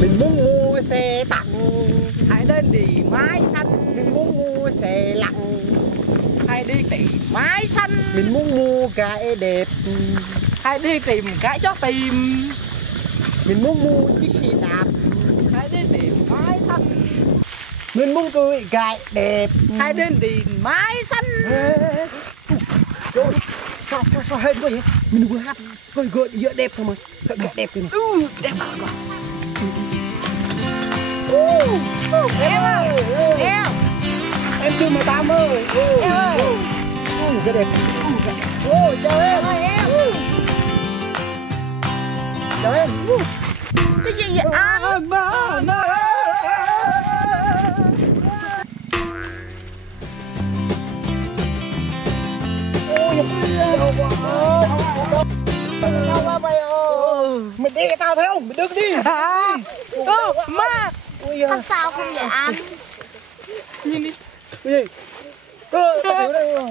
Mình muốn mua xe tặng, hãy đến đi mái xanh. mình muốn mua xe lặng, Hãy đi tìm mái xanh. mình muốn mua cái đẹp, Hãy đi tìm cái cho tìm. mình muốn mua chiếc xe đạp, Hãy đi tìm mái xanh. mình muốn cưới cái đẹp. Hãy đến tìm mái xanh. Trời ơi, sao hết quá vậy? Mình vừa hát gợi giữa đẹp thôi mà. Gợi đẹp kìa. Đẹp quá. Em ơi, Em. em chưa 18 ơi. Em ơi. Cái đẹp. Ôi trời Em ơi. ơi em. Chào em. Cái gì vậy anh? Sao quá mày ơi? Mày đi tao thấy không? Mày đứng đi. Ma. Ôi giời. Sao không vậy anh? Nhìn đi. Cái gì? Xíu đây.